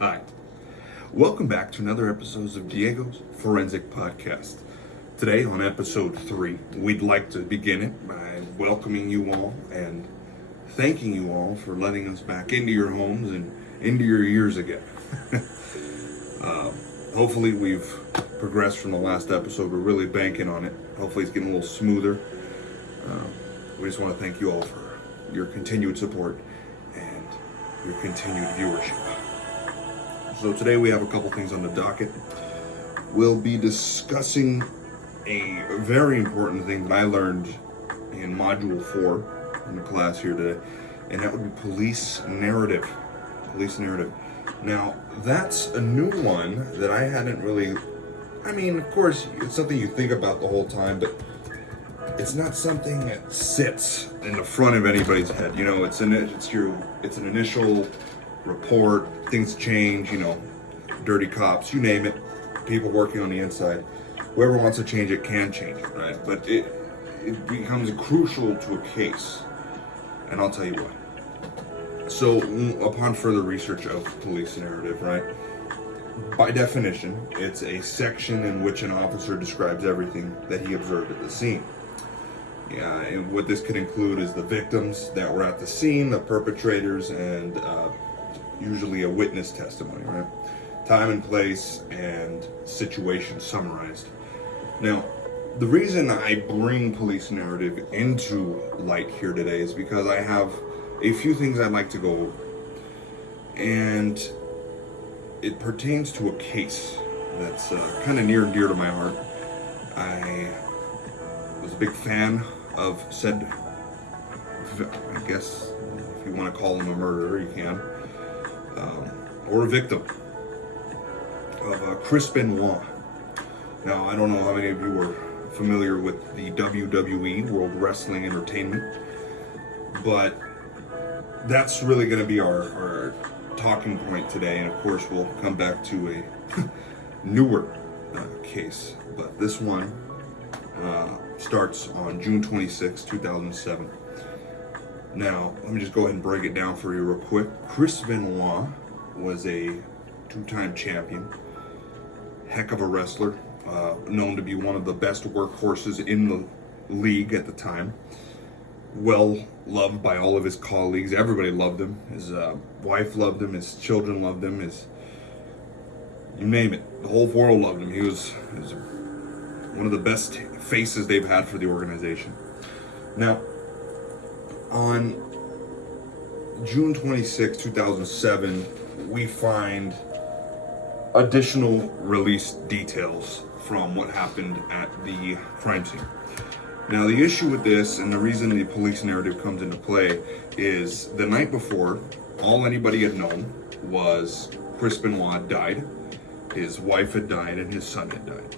Hi. Welcome back to another episode of Diego's Forensic Podcast. Today, on episode 3, we'd like to begin it by welcoming you all and thanking you all for letting us back into your homes and into your ears again. Hopefully we've progressed from the last episode. We're really banking on it. Hopefully it's getting a little smoother. We just want to thank you all for your continued support and your continued viewership. So today we have a couple things on the docket. We'll be discussing a very important thing that I learned in Module 4 in the class here today, and that would be police narrative. Police narrative. Now, that's a new one that I hadn't really... of course, it's something you think about the whole time, but it's not something that sits in the front of anybody's head. You know, it's an initial report, things change, dirty cops, you name it, people working on the inside. Whoever wants to change it can change it, right? But it becomes crucial to a case, and I'll tell you why. So, upon further research of police narrative, right, by definition, it's a section in which an officer describes everything that he observed at the scene. Yeah, and what this could include is the victims that were at the scene, the perpetrators, and usually a witness testimony, right? Time and place and situation summarized. Now, the reason I bring police narrative into light here today is because I have a few things I'd like to go over. And it pertains to a case that's kind of near and dear to my heart. I was a big fan of said, I guess, if you want to call him a murderer, you can. Or a victim of Chris Benoit. Now, I don't know how many of you are familiar with the WWE, World Wrestling Entertainment, but that's really going to be our talking point today, and of course we'll come back to a newer case, but this one starts on June 26, 2007. Now, let me just go ahead and break it down for you real quick. Chris Benoit was a two-time champion, heck of a wrestler, known to be one of the best workhorses in the league at the time. Well loved by all of his colleagues. Everybody loved him. His wife loved him. His children loved him. You name it. The whole world loved him. He was one of the best faces they've had for the organization. Now, on June 26, 2007, we find additional released details from what happened at the crime scene. Now, the issue with this, and the reason the police narrative comes into play, is the night before, all anybody had known was Chris Benoit died, his wife had died, and his son had died.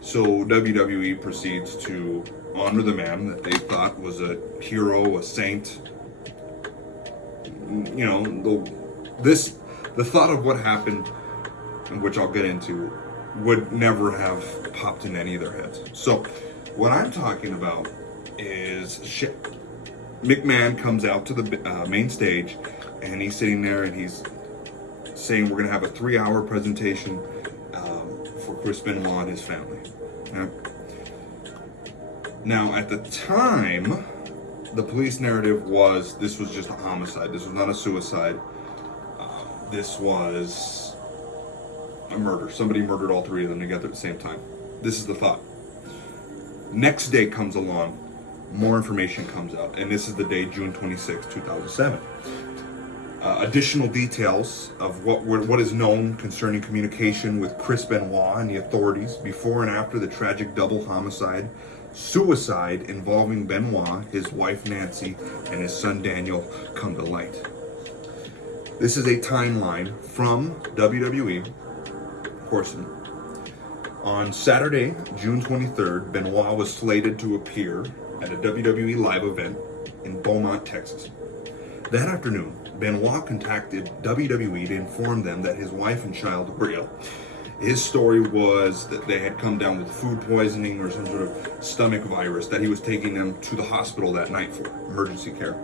So WWE proceeds to honor the man that they thought was a hero, a saint. The thought of what happened, which I'll get into, would never have popped in any of their heads. So, what I'm talking about is McMahon comes out to the main stage, and he's sitting there and he's saying we're going to have a 3-hour presentation for Chris Benoit and his family. Now, at the time, the police narrative was this was just a homicide. This was not a suicide. This was a murder. Somebody murdered all three of them together at the same time. This is the thought. Next day comes along, more information comes out, and this is the day, June 26, 2007. Additional details of what is known concerning communication with Chris Benoit and the authorities before and after the tragic double homicide, suicide involving Benoit, his wife Nancy, and his son Daniel come to light. This is a timeline from WWE. Of course, on Saturday, June 23rd, Benoit was slated to appear at a WWE live event in Beaumont, Texas. That afternoon, Benoit contacted WWE to inform them that his wife and child were ill. His story was that they had come down with food poisoning or some sort of stomach virus, that he was taking them to the hospital that night for emergency care,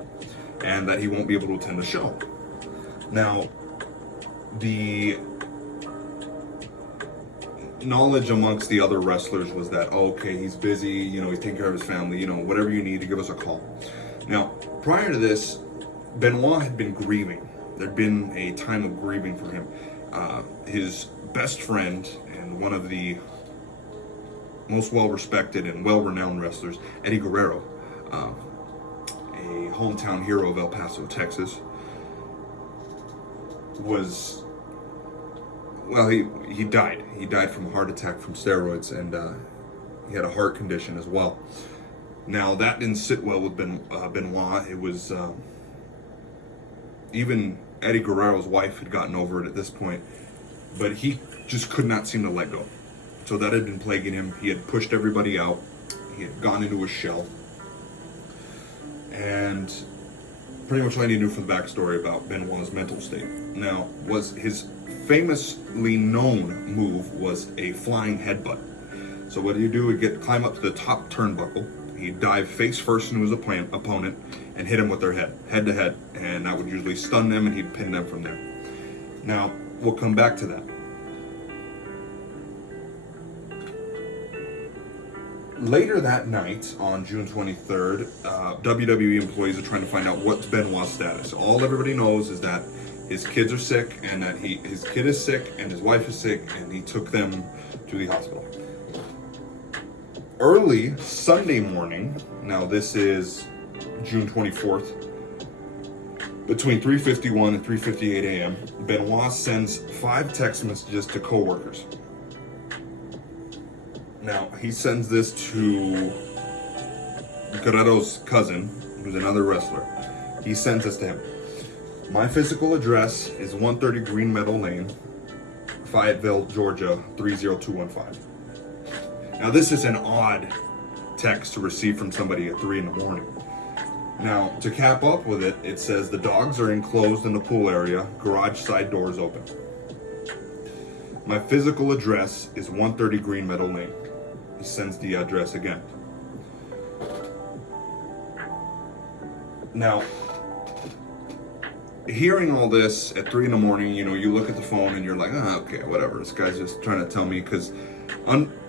and that he won't be able to attend the show. Now, the knowledge amongst the other wrestlers was that, oh, okay, he's busy, you know, he's taking care of his family, you know, whatever you need to give us a call. Now, prior to this, Benoit had been grieving. There'd been a time of grieving for him. His best friend and one of the most well-respected and well-renowned wrestlers, Eddie Guerrero, a hometown hero of El Paso, Texas, was, well, he died. He died from a heart attack from steroids, and he had a heart condition as well. Now, that didn't sit well with Benoit. It was, even Eddie Guerrero's wife had gotten over it at this point, but he just could not seem to let go. So that had been plaguing him. He had pushed everybody out. He had gone into a shell. And pretty much all I need to know for the backstory about Benoit's mental state. Now, was his famously known move was a flying headbutt. So what he'd do, he'd climb up to the top turnbuckle. He'd dive face first into his opponent and hit him with their head to head. And that would usually stun them, and he'd pin them from there. Now, we'll come back to that. Later that night, on June 23rd, WWE employees are trying to find out what's Benoit's status. All everybody knows is that his kids are sick, and that his kid is sick, and his wife is sick, and he took them to the hospital. Early Sunday morning, now this is June 24th, between 3:51 and 3:58 a.m., Benoit sends 5 text messages to coworkers. Now, he sends this to Guerrero's cousin, who's another wrestler. He sends this to him. My physical address is 130 Green Meadow Lane, Fayetteville, Georgia, 30215. Now, this is an odd text to receive from somebody at 3 in the morning. Now, to cap up with it, it says the dogs are enclosed in the pool area, garage side doors open. My physical address is 130 Green Meadow Lane. He sends the address again. Now, hearing all this at 3 in the morning, you know, you look at the phone and you're like, okay, whatever. This guy's just trying to tell me, because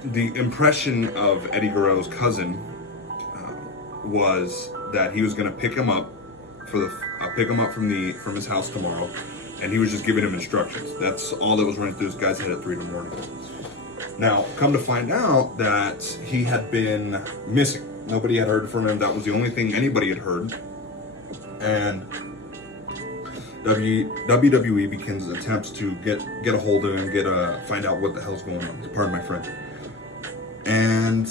the impression of Eddie Guerrero's cousin was that he was going to pick him up from his house tomorrow, and he was just giving him instructions. That's all that was running through this guy's head at 3 in the morning. Now, come to find out that he had been missing. Nobody had heard from him. That was the only thing anybody had heard. And WWE begins attempts to get a hold of him, find out what the hell's going on. Pardon my French. And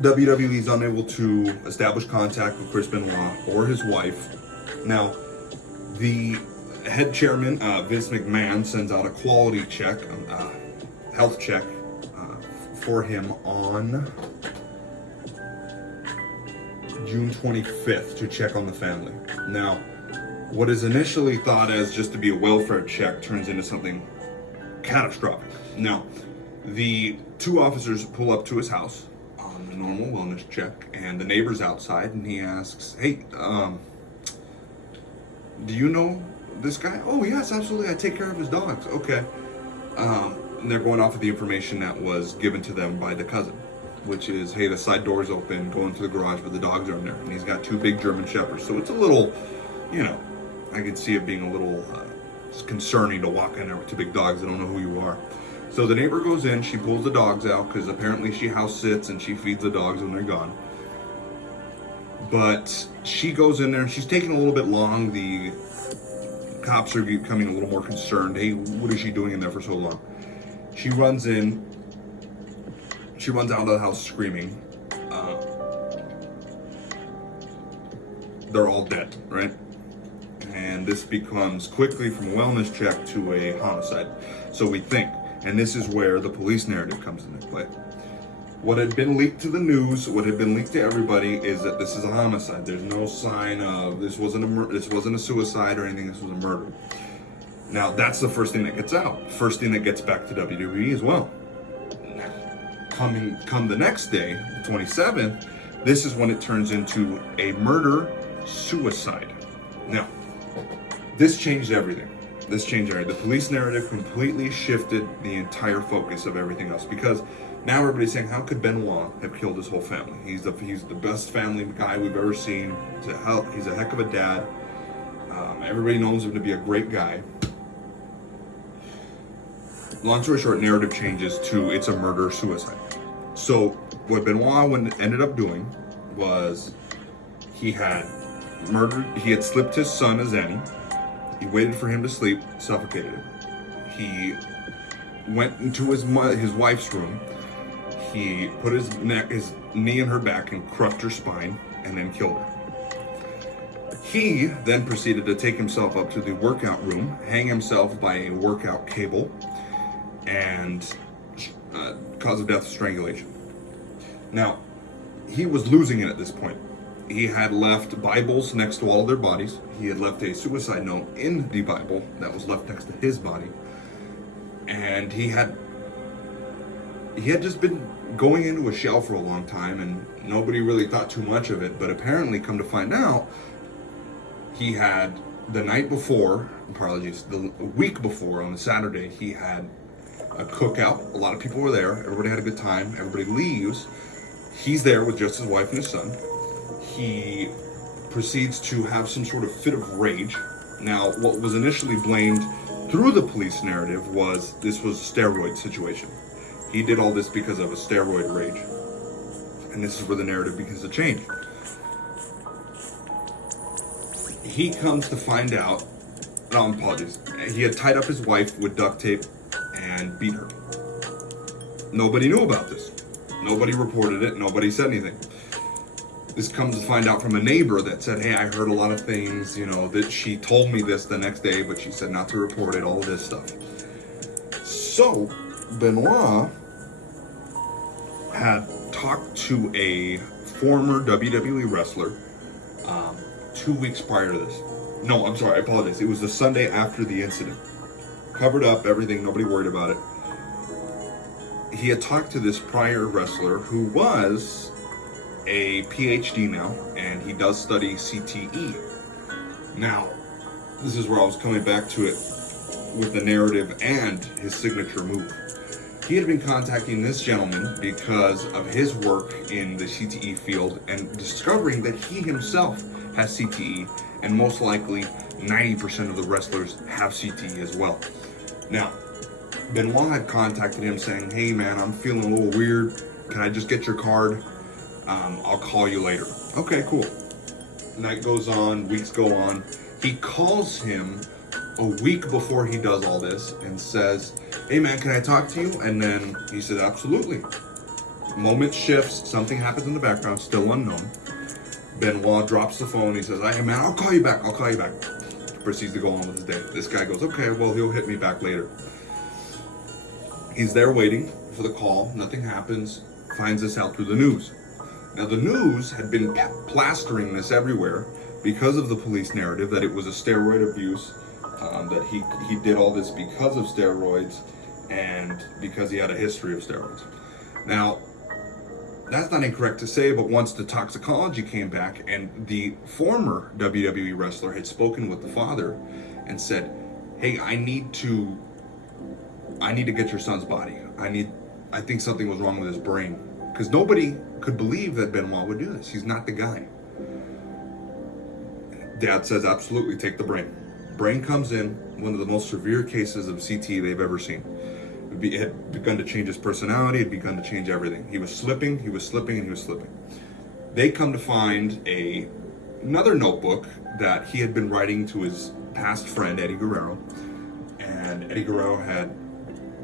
WWE is unable to establish contact with Chris Benoit or his wife. Now, the head chairman, Vince McMahon, sends out a quality check, health check, for him on June 25th to check on the family. Now, what is initially thought as just to be a welfare check turns into something catastrophic. Now, the 2 officers pull up to his house on the normal wellness check, and the neighbor's outside, and he asks, hey, do you know this guy? Oh, yes, absolutely. I take care of his dogs. Okay. And they're going off of the information that was given to them by the cousin, which is, hey, the side door's open, go into the garage, but the dogs are in there. And he's got 2 big German Shepherds. So it's a little, you know, I could see it being a little concerning to walk in there with 2 big dogs that don't know who you are. So the neighbor goes in, she pulls the dogs out, because apparently she house sits and she feeds the dogs when they're gone. But she goes in there and she's taking a little bit long. The cops are becoming a little more concerned. Hey, what is she doing in there for so long? She runs in. She runs out of the house screaming. They're all dead, right? And this becomes quickly from a wellness check to a homicide. So we think. And this is where the police narrative comes into play. What had been leaked to the news, what had been leaked to everybody, is that this is a homicide. There's no sign of this wasn't a suicide or anything. This was a murder. Now that's the first thing that gets out. First thing that gets back to WWE as well. Come the next day, the 27th, this is when it turns into a murder suicide. Now, this changed everything. this changed everything. The police narrative completely shifted the entire focus of everything else, because now everybody's saying, how could Benoit have killed his whole family? He's the best family guy we've ever seen. He's a heck of a dad. Everybody knows him to be a great guy. Long story short, narrative changes to it's a murder-suicide. So what Benoit ended up doing was he had slipped his son, Azani. He waited for him to sleep, suffocated him. He went into his wife's room. He put his knee in her back and crushed her spine, and then killed her. He then proceeded to take himself up to the workout room, hang himself by a workout cable, and cause of death, strangulation. Now, he was losing it at this point. He had left Bibles next to all of their bodies. He had left a suicide note in the Bible that was left next to his body. And he had just been going into a shell for a long time, and nobody really thought too much of it. But apparently, come to find out, he had the week before, on the Saturday, he had a cookout. A lot of people were there. Everybody had a good time. Everybody leaves. He's there with just his wife and his son. He proceeds to have some sort of fit of rage. Now, what was initially blamed through the police narrative was this was a steroid situation. He did all this because of a steroid rage. And this is where the narrative begins to change. He comes to find out, apologies, he had tied up his wife with duct tape and beat her. Nobody knew about this. Nobody reported it. Nobody said anything. This comes to find out from a neighbor that said, hey, I heard a lot of things, that she told me this the next day, but she said not to report it, all this stuff. So, Benoit had talked to a former WWE wrestler 2 weeks prior to this. No, I'm sorry, I apologize. It was the Sunday after the incident. Covered up, everything, nobody worried about it. He had talked to this prior wrestler who was a PhD now, and he does study CTE. Now, this is where I was coming back to it with the narrative and his signature move. He had been contacting this gentleman because of his work in the CTE field and discovering that he himself has CTE, and most likely 90% of the wrestlers have CTE as well. Now, Benoit had contacted him saying, hey man, I'm feeling a little weird. Can I just get your card? I'll call you later. Okay, cool. Night goes on, weeks go on. He calls him a week before he does all this and says, hey man, can I talk to you? And then he said, absolutely. Moment shifts, something happens in the background, still unknown. Benoit drops the phone, he says, hey man, I'll call you back. Proceeds to go on with his day. This guy goes, okay, well, he'll hit me back later. He's there waiting for the call, nothing happens, finds this out through the news. Now the news had been plastering this everywhere because of the police narrative that it was a steroid abuse, that he did all this because of steroids and because he had a history of steroids. Now, that's not incorrect to say, but once the toxicology came back and the former WWE wrestler had spoken with the father and said, hey, I need to get your son's body. I think something was wrong with his brain. Because nobody could believe that Benoit would do this. He's not the guy. Dad says, absolutely, take the brain. Brain comes in, one of the most severe cases of CTE they've ever seen. It had begun to change his personality, it had begun to change everything. He was slipping. They come to find another notebook that he had been writing to his past friend, Eddie Guerrero. And Eddie Guerrero had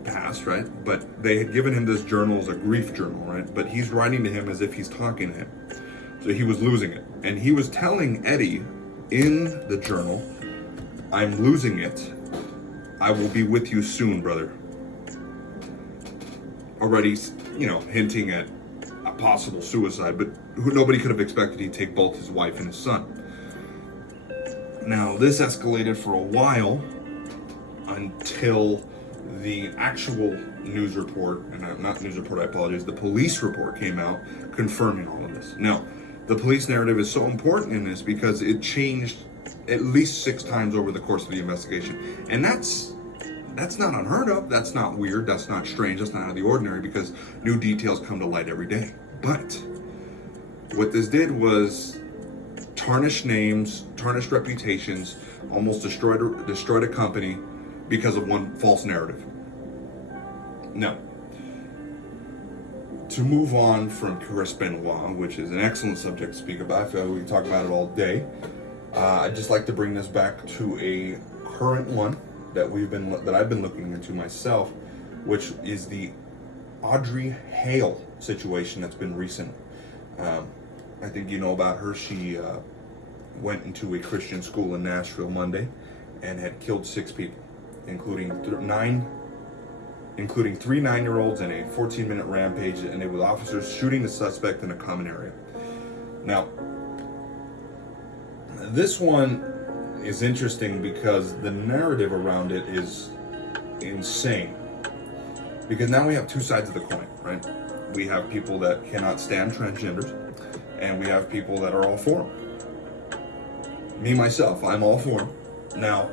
passed, right? But they had given him this journal as a grief journal, right? But he's writing to him as if he's talking to him. So he was losing it. And he was telling Eddie in the journal, I'm losing it. I will be with you soon, brother. Already, hinting at a possible suicide, but nobody could have expected he'd take both his wife and his son. Now, this escalated for a while until the actual news report, and not news report, I apologize, the police report came out confirming all of this. Now, the police narrative is so important in this because it changed at least 6 times over the course of the investigation. And that's not unheard of. That's not weird. That's not strange. That's not out of the ordinary, because new details come to light every day. But what this did was tarnish names, tarnish reputations, almost destroyed a company because of one false narrative. Now, to move on from Chris Benoit, which is an excellent subject to speak about, I feel like we can talk about it all day. I'd just like to bring this back to a current one that I've been looking into myself, which is the Audrey Hale situation that's been recent. I think you know about her. She went into a Christian school in Nashville Monday and had killed 6 people, including 3 9-year-olds and a 14-minute rampage, and it was officers shooting the suspect in a common area. Now, this one is interesting because the narrative around it is insane. Because now we have 2 sides of the coin, right? We have people that cannot stand transgenders, and we have people that are all for them. Me, myself, I'm all for them. Now,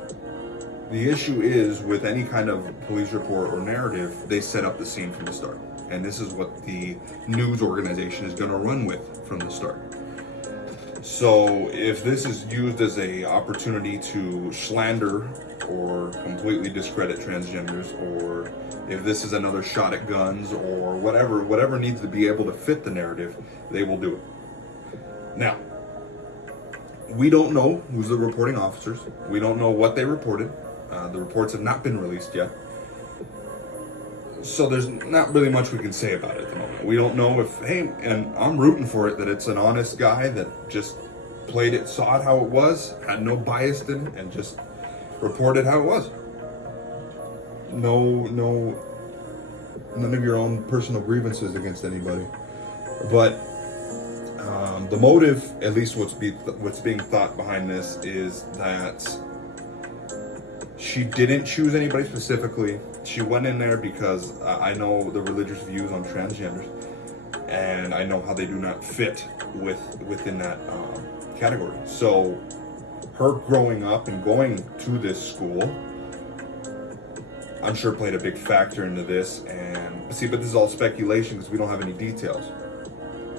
the issue is with any kind of police report or narrative, they set up the scene from the start. And this is what the news organization is going to run with from the start. So if this is used as an opportunity to slander or completely discredit transgenders, or if this is another shot at guns, or whatever needs to be able to fit the narrative, they will do it. Now, we don't know who's the reporting officers. We don't know what they reported. The reports have not been released yet. So there's not really much we can say about it at the moment. We don't know if, and I'm rooting for it, that it's an honest guy that just played it, saw it how it was, had no bias in it, and just reported how it was. None of your own personal grievances against anybody. But the motive, at least what's being thought behind this, is that she didn't choose anybody specifically. She went in there because I know the religious views on transgenders, and I know how they do not fit within that category. So her growing up and going to this school, I'm sure played a big factor into this. And but this is all speculation because we don't have any details.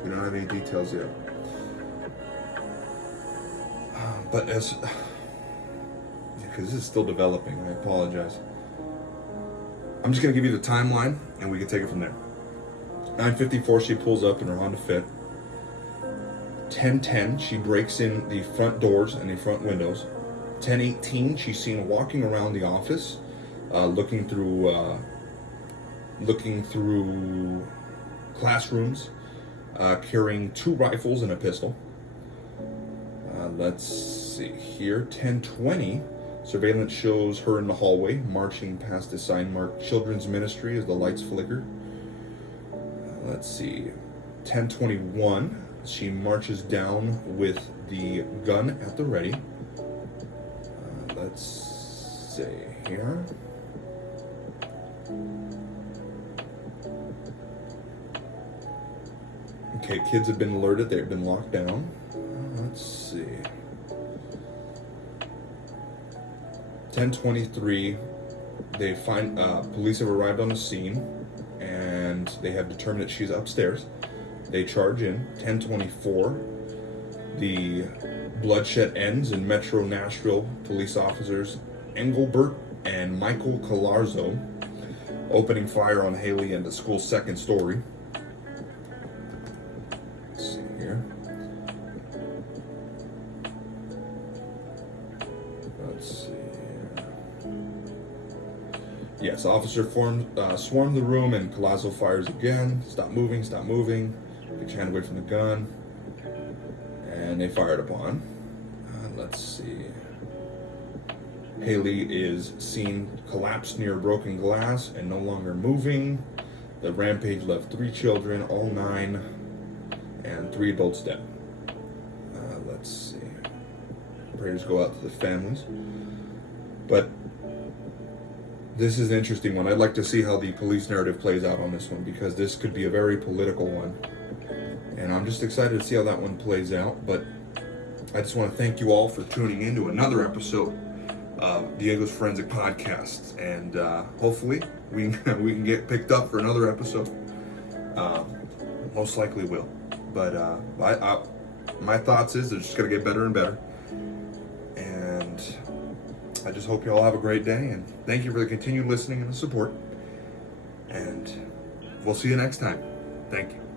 We don't have any details yet. But because this is still developing, I apologize. I'm just going to give you the timeline, and we can take it from there. 9:54, she pulls up in her Honda Fit. 10:10, she breaks in the front doors and the front windows. 10:18, she's seen walking around the office, looking through classrooms, carrying 2 rifles and a pistol. Let's see here. 10:20. Surveillance shows her in the hallway, marching past a sign marked Children's Ministry as the lights flicker. Let's see. 10:21. She marches down with the gun at the ready. Let's see here. Okay, kids have been alerted. They've been locked down. Let's see. 10:23, they find police have arrived on the scene, and they have determined that she's upstairs. They charge in. 10:24, the bloodshed ends, and Metro Nashville police officers Engelbert and Michael Calarzo opening fire on Haley and the school's second story. Let's see here. Let's see. Yes, officer swarmed the room, and Collazo fires again. Stop moving, stop moving. Get your hand away from the gun. And they fired upon. Let's see. Haley is seen collapsed near broken glass and no longer moving. The rampage left 3 children, all 9, and 3 adults dead. Let's see. Prayers go out to the families. But this is an interesting one. I'd like to see how the police narrative plays out on this one, because this could be a very political one. And I'm just excited to see how that one plays out. But I just want to thank you all for tuning in to another episode of Diego's Forensic Podcast, and hopefully we can get picked up for another episode. Most likely will, but my thoughts is it's just gonna get better and better, and I just hope you all have a great day, and thank you for the continued listening and the support, and we'll see you next time. Thank you.